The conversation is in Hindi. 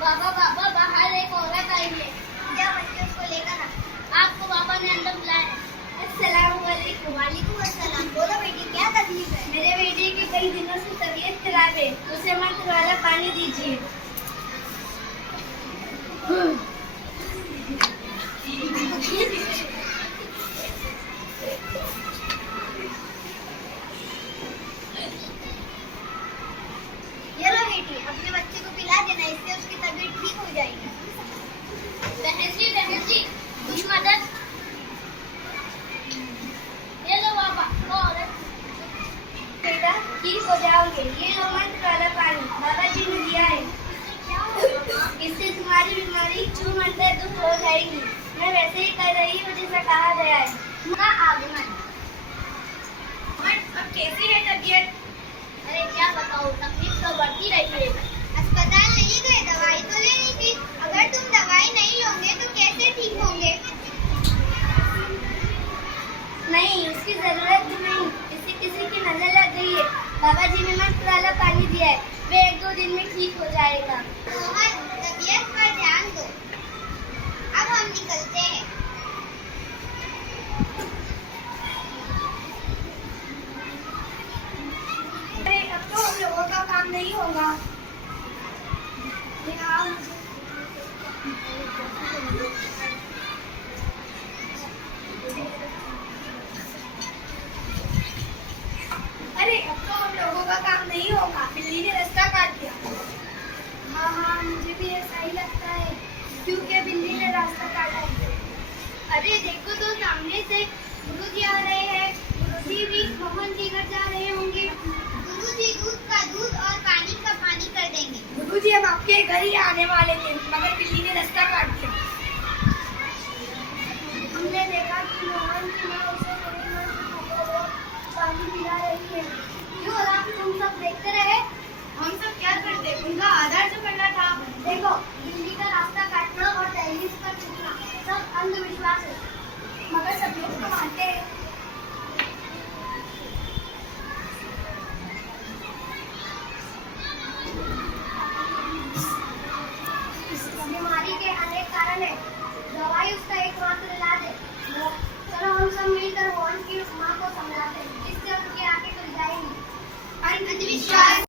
बाबा बाबा बाहर एक औरत आई है। जा बच्चे उसको लेकर आ। आपको बाबा ने अंदर बुलाया है। अस्सलामुअलैकुम। वालेकुम अस्सलाम। बोलो बेटी, क्या तकलीफ है? मेरे बेटे की कई दिनों से तबीयत खराब है, उसे मंत्र वाला पानी दीजिए। ये लो बेटी, अपने बच्चे को पिला देना, इससे उसकी तबीयत ठीक हो जाएगी। बहन जी, कुछ मदद। ये लो बाबा, वो औरत। बेटा ठीक हो जाओगे। ये लो मंत्र वाला पानी, बाबा जी ने दिया है। इससे तुम्हारी बीमारी छू मंतर दूर हो जाएगी। मैं वैसे ही कर रही हूँ जैसा कहा गया है। का आगमन। अब कैसी है तबीयत? अरे क्या बताओ, तकलीफ तो बढ़ती रही है। अस्पताल नहीं गए, दवाई तो लेनी थी। अगर तुम दवाई नहीं लोगे तो कैसे ठीक होंगे? नहीं, उसकी जरूरत भी नहीं। इसे किसी की नजर लग गई है। बाबा जी ने मंत्र वाला पानी दिया है, वे 1-2 दिन में ठीक हो जाएगा। मोहन, तबीयत पर ध्यान दो। अब हम निकलते हैं। अरे अब तो हम लोगों का काम नहीं होगा। अरे अब तो हम लोगों का काम नहीं होगा, बिल्ली ने रास्ता काट दिया। हाँ, मुझे भी ऐसा ही लगता है, क्योंकि बिल्ली ने रास्ता काटा है। अरे देखो तो, सामने से गुरुजी आ रहे हैं। गुरुजी भी मोहन जी घर जा रहे होंगे। गुरुजी दूध का दूध और पानी का पानी कर देंगे। गुरुजी हम आपके घर ही आने वाले थे, मगर बिल्ली ने रास्ता काट दिया। हमने देखा कि मोहन जी ने उसे पानी पिला रही है। क्यों राम, तुम सब देखते रहे? हम सब क्या करते, उनका आदर तो करना था। देखो, बिल्ली का रास्ता काटना और दहलीज पर थूकना सब अंधविश्वास है। मगर सब लोग तो मानते हैं। इस बीमारी के अनेक कारण है, दवाई उसका एकमात्र इलाज है। चलो हम सब मिलकर मोहन की माँ को समझाते हैं, जिससे उनकी आंखें खुल जाएंगी। अंधविश्वास